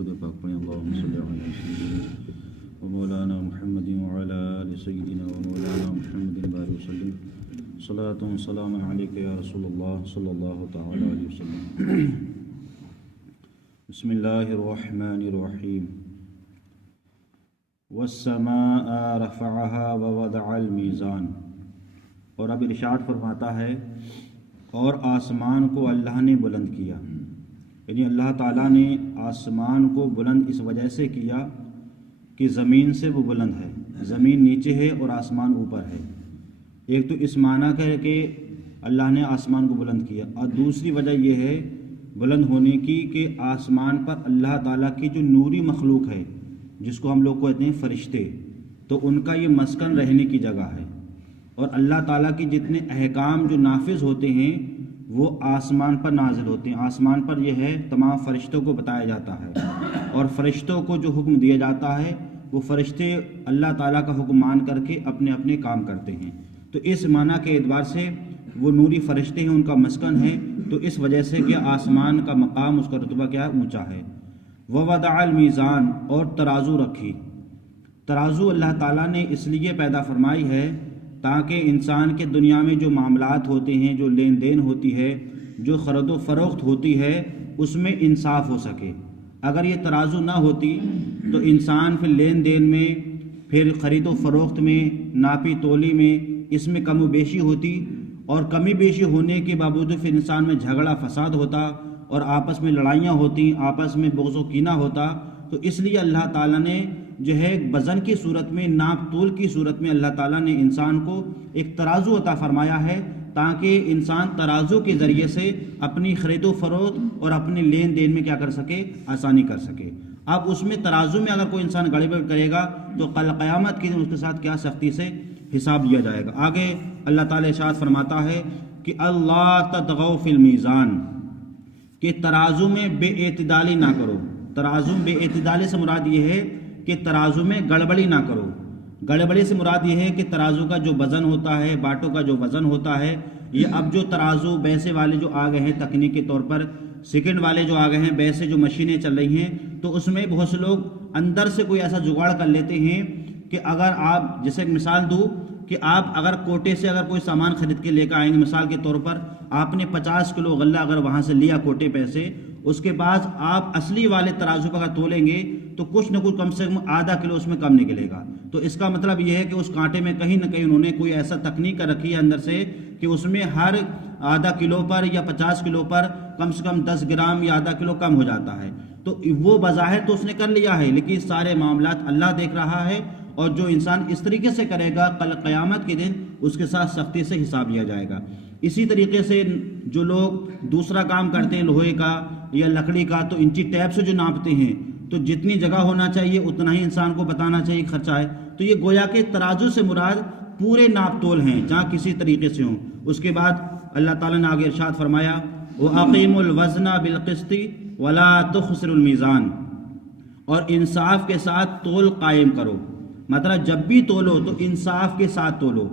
درود پاک پڑھیں اللہم صلی علی سیدنا و مولانا محمد وعلی آل سیدنا و مولانا محمد بارک وسلم صلاۃ و سلام علیک یا رسول اللہ صلی اللہ تعالی علیہ وسلم۔ بسم اللہ الرحمن الرحیم۔ والسماء رفعها ووضع المیزان، اور اب ارشاد فرماتا ہے اور آسمان کو اللہ نے بلند کیا، یعنی اللہ تعالیٰ نے آسمان کو بلند اس وجہ سے کیا کہ زمین سے وہ بلند ہے، زمین نیچے ہے اور آسمان اوپر ہے۔ ایک تو اس معنی کا ہے کہ اللہ نے آسمان کو بلند کیا، اور دوسری وجہ یہ ہے بلند ہونے کی کہ آسمان پر اللہ تعالیٰ کی جو نوری مخلوق ہے جس کو ہم لوگ کہتے ہیں فرشتے، تو ان کا یہ مسکن رہنے کی جگہ ہے، اور اللہ تعالیٰ کی جتنے احکام جو نافذ ہوتے ہیں وہ آسمان پر نازل ہوتے ہیں۔ آسمان پر یہ ہے تمام فرشتوں کو بتایا جاتا ہے، اور فرشتوں کو جو حکم دیا جاتا ہے وہ فرشتے اللہ تعالیٰ کا حکم مان کر کے اپنے اپنے کام کرتے ہیں۔ تو اس معنی کے اعتبار سے وہ نوری فرشتے ہیں، ان کا مسکن ہے، تو اس وجہ سے کہ آسمان کا مقام، اس کا رتبہ کیا ہے؟ اونچا ہے۔ ووضع المیزان، اور ترازو رکھی۔ ترازو اللہ تعالیٰ نے اس لیے پیدا فرمائی ہے تاکہ انسان کے دنیا میں جو معاملات ہوتے ہیں، جو لین دین ہوتی ہے، جو خرید و فروخت ہوتی ہے، اس میں انصاف ہو سکے۔ اگر یہ ترازو نہ ہوتی تو انسان پھر لین دین میں، پھر خرید و فروخت میں، ناپی تولی میں، اس میں کم و بیشی ہوتی، اور کمی بیشی ہونے کے باوجود پھر انسان میں جھگڑا فساد ہوتا، اور آپس میں لڑائیاں ہوتی، آپس میں بغض و کینہ ہوتا۔ تو اس لیے اللہ تعالیٰ نے جو ہے وزن کی صورت میں، ناپ تول کی صورت میں اللہ تعالیٰ نے انسان کو ایک ترازو عطا فرمایا ہے تاکہ انسان ترازو کے ذریعے سے اپنی خرید و فروخت اور اپنے لین دین میں کیا کر سکے؟ آسانی کر سکے۔ اب اس میں ترازو میں اگر کوئی انسان گڑبڑ کرے گا تو کل قیامت کے دن اس کے ساتھ کیا سختی سے حساب لیا جائے گا۔ آگے اللہ تعالیٰ ارشاد فرماتا ہے کہ اللہ تطغوا فی المیزان، کہ ترازو میں بے اعتدالی نہ کرو۔ ترازو بے اعتدالی سے مراد یہ ہے کہ ترازو میں گڑبڑی نہ کرو۔ گڑبڑی سے مراد یہ ہے کہ ترازو کا جو وزن ہوتا ہے، باٹوں کا جو وزن ہوتا ہے، یہ اب جو ترازو بیسے والے جو آ گئے ہیں تکنیکی طور پر، سیکنڈ والے جو آ گئے ہیں، بیسے جو مشینیں چل رہی ہیں، تو اس میں بہت سے لوگ اندر سے کوئی ایسا جگاڑ کر لیتے ہیں کہ اگر آپ، جیسے ایک مثال دوں کہ آپ اگر کوٹے سے اگر کوئی سامان خرید کے لے کر آئیں گے، مثال کے طور پر آپ نے 50 کلو غلہ اگر وہاں سے لیا کوٹے پیسے، اس کے بعد آپ اصلی والے ترازو پر اگر تولیں گے تو کچھ نہ کچھ کم سے کم آدھا کلو اس میں کم نکلے گا۔ تو اس کا مطلب یہ ہے کہ اس کانٹے میں کہیں نہ کہیں انہوں نے کوئی ایسا تکنیک رکھی ہے اندر سے کہ اس میں ہر آدھا کلو پر یا 50 کلو پر کم سے کم 10 گرام یا آدھا کلو کم ہو جاتا ہے۔ تو وہ بظاہر تو اس نے کر لیا ہے، لیکن سارے معاملات اللہ دیکھ رہا ہے، اور جو انسان اس طریقے سے کرے گا کل قیامت کے دن اس کے ساتھ سختی سے حساب لیا جائے گا۔ اسی طریقے سے جو لوگ دوسرا کام کرتے ہیں لوہے کا یا لکڑی کا، تو انچی ٹیپ سے جو ناپتے ہیں، تو جتنی جگہ ہونا چاہیے اتنا ہی انسان کو بتانا چاہیے خرچہ ہے۔ تو یہ گویا کہ ترازو سے مراد پورے ناپ تول ہیں جہاں کسی طریقے سے ہوں۔ اس کے بعد اللہ تعالیٰ نے آگے ارشاد فرمایا وَأَقِيمُوا الْوَزْنَ بِالْقِسْطِ وَلَا تُخْسِرُوا الْمِيزَانَ، اور انصاف کے ساتھ تول قائم کرو۔ مطلب جب بھی تولو تو انصاف کے ساتھ تولو۔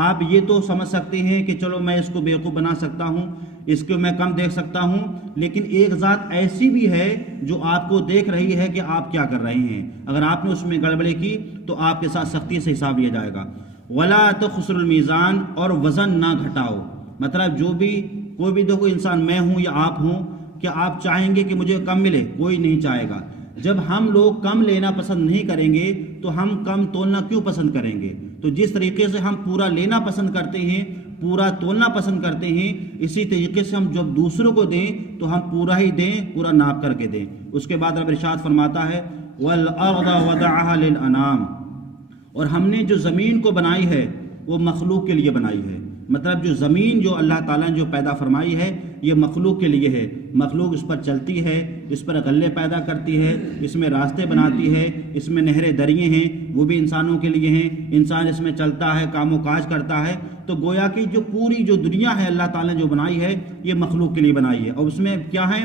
آپ یہ تو سمجھ سکتے ہیں کہ چلو میں اس کو بیوقوف بنا سکتا ہوں، اس کو میں کم دیکھ سکتا ہوں، لیکن ایک ذات ایسی بھی ہے جو آپ کو دیکھ رہی ہے کہ آپ کیا کر رہے ہیں۔ اگر آپ نے اس میں گڑبڑی کی تو آپ کے ساتھ سختی سے حساب لیا جائے گا۔ وَلَا تُخْسِرُوا الْمِيزَانَ، اور وزن نہ گھٹاؤ۔ مطلب جو بھی کوئی بھی دیکھو انسان، میں ہوں یا آپ ہوں، کہ آپ چاہیں گے کہ مجھے کم ملے؟ کوئی نہیں چاہے گا۔ جب ہم لوگ کم لینا پسند نہیں کریں گے تو ہم کم تولنا کیوں پسند کریں گے؟ تو جس طریقے سے ہم پورا لینا پسند کرتے ہیں، پورا تولنا پسند کرتے ہیں، اسی طریقے سے ہم جب دوسروں کو دیں تو ہم پورا ہی دیں، پورا ناپ کر کے دیں۔ اس کے بعد رب ارشاد فرماتا ہے وَالْأَرْضَ وَضَعَهَا لِلْأَنَامِ، اور ہم نے جو زمین کو بنائی ہے وہ مخلوق کے لیے بنائی ہے۔ مطلب جو زمین جو اللہ تعالیٰ نے جو پیدا فرمائی ہے یہ مخلوق کے لیے ہے۔ مخلوق اس پر چلتی ہے، اس پر غلے پیدا کرتی ہے، اس میں راستے بناتی ہے، اس میں نہریں دریں ہیں، وہ بھی انسانوں کے لیے ہیں۔ انسان اس میں چلتا ہے، کام و کاج کرتا ہے۔ تو گویا کہ جو پوری جو دنیا ہے اللہ تعالیٰ نے جو بنائی ہے یہ مخلوق کے لیے بنائی ہے۔ اور اس میں کیا ہے؟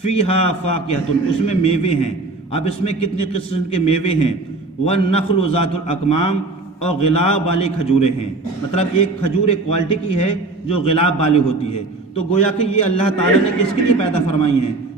فیہا فاکہۃ، اس میں میوے ہیں۔ اب اس میں کتنے قسم کے میوے ہیں؟ والنخل ذات الاکمام، اور غلاب والی کھجوریں ہیں۔ مطلب ایک کھجور ایک کوالٹی کی ہے جو غلاب والی ہوتی ہے۔ تو گویا کہ یہ اللہ تعالیٰ نے کس کے لیے پیدا فرمائی ہیں؟